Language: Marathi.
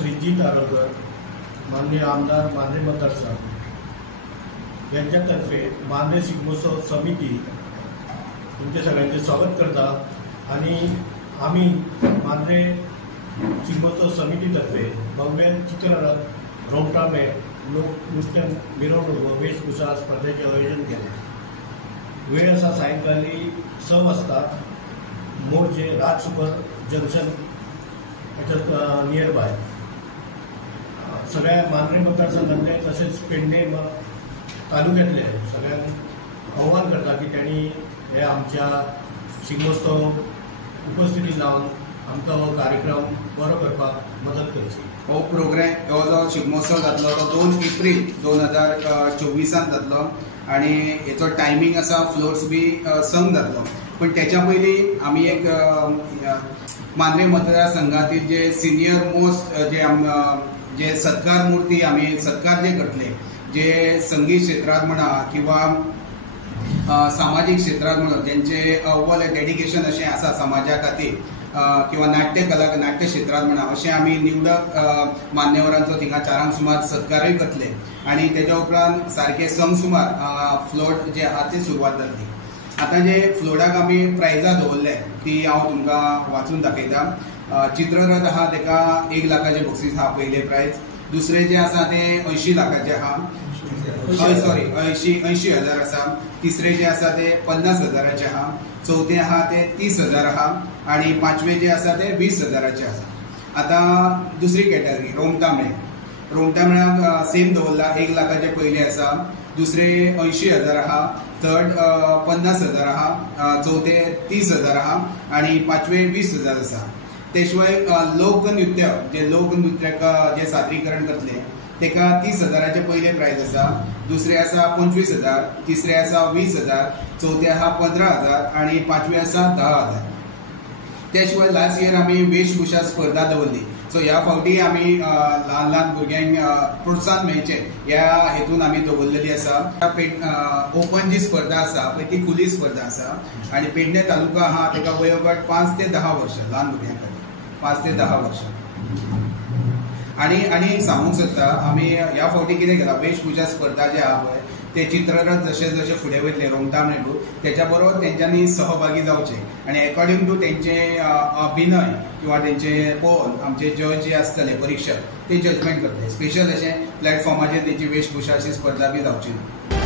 श्रीजीत आरोग्य माननीय आमदार मांद्रे मतदारसंघ यांच्यातर्फे मांद्रे शिगमोत्सव समिती तुमच्या सगळ्यांचे स्वागत करता आणि आम्ही मांद्रे शिगमोत्सव समितीतर्फे भव्य चित्ररथ रोमटामे लोकनृत्य मिरवणूक व वेशभूषा स्पर्धेचे आयोजन केले। वेळ असा सायंकाळी 6 वाजता मोर्चे राज सुपर जंक्शन याच्यात नियर बाय सगळ्या मांद्रे मतदारसंघातले तसेच पेडणे तालुक्यातले सगळ्यांना आव्हान करता की त्यांनी हे आमच्या शिगमोत्सव उपस्थिती लावून आमचा हो कार्यक्रम बरो करपाक मदत करची। हो प्रोग्राम हो जो शिगमोत्सव जातलो तो 2 एप्रिल 2024 जातलो आणि हेचो टायमिंग आसा फ्लोर्स बी संक जातलो। पण त्याच्या पयलीं आमी एक मांद्रे मतदारसंघातील जे सिनियर मोस्ट जे सत्कार मूर्ती आमी सत्कार जे करतले जे संगीत क्षेत्रात म्हणा किंवा सामाजिक क्षेत्रात म्हणा ज्यांचे अव्वल डेडिकेशन अशें आसा समाजा खातीर किंवा नाट्य क्षेत्रात म्हणा अशें आमी निवडक मान्यवरांचो थिंगा 4 सुमार सत्कारूय करतले आणि त्याच्या उपरांत सारखे संक सुमार फ्लोट जे आहा ती सुरवात जातली। आता जे फ्लोटाक आमी प्रायजां दवरले ती हांव तुमकां वाचून दाखयता। चित्ररथ आहा तेका 1 लाखाचे बक्षीस आहा पयले प्रायज, दुसरे जे आसा ते 80 लाखाचे आहा, 80,000 आसा, तिसरे जे आसा ते 50,000चे आहा, चौथे आहा ते 30,000 आहा आणि पांचवे जे आसा ते 20,000चे आसा। आता दुसरी कॅटेगरी रोमटामेळाक सेम दवरला 1 लाखाचे पयले आसा, दुसरे 80,000 आहा, थर्ड 50,000 आहा, चौथे 30,000 आहा आणि पांचवे 20,000 आसा। ते शिवाय लोकनृत्य जे सादरीकरण करतले तेका 30,000चे पयले प्रायज आसा, दुसरे आसा 25,000, तिसरे आसा 20,000, चौथे आहा 15,000 आणि पांचवे आसा 10,000। त्या शिवाय लास्ट इयर आमी वेशभूषा स्पर्धा दवरली। सो ह्या फावटी आमी ल्हान भुरग्यांक प्रोत्साहन मेळचे ह्या हेतून आमी दवरलेली आसा। ओपन जी स्पर्धा आसा पळय ती खुली स्पर्धा आसा आणि पेडणे तालुका आहा तेका वयोगट 5 ते 10 वर्सां ल्हान भुरग्यां खातीर 5 ते 10 वर्सां। आणि सांगूंक सोदता आमी ह्या फावटी कितें केला वेशभूषा स्पर्धा जे आहा पळय ते चित्ररथ जशे जशे फुडें वयतले रोमटामेळ त्याच्या बरोबर तेंच्यांनी सहभागी जावचे आणि अकॉर्डिंग टू तेंचे अभिनय किंवा तेंचे पळोवन आमचे जज जे आसतले परीक्षक ते जजमेंट करतले। स्पेशल अशें प्लॅटफॉर्माचेर तेंची वेशभूषा अशी स्पर्धा बी जावची ना।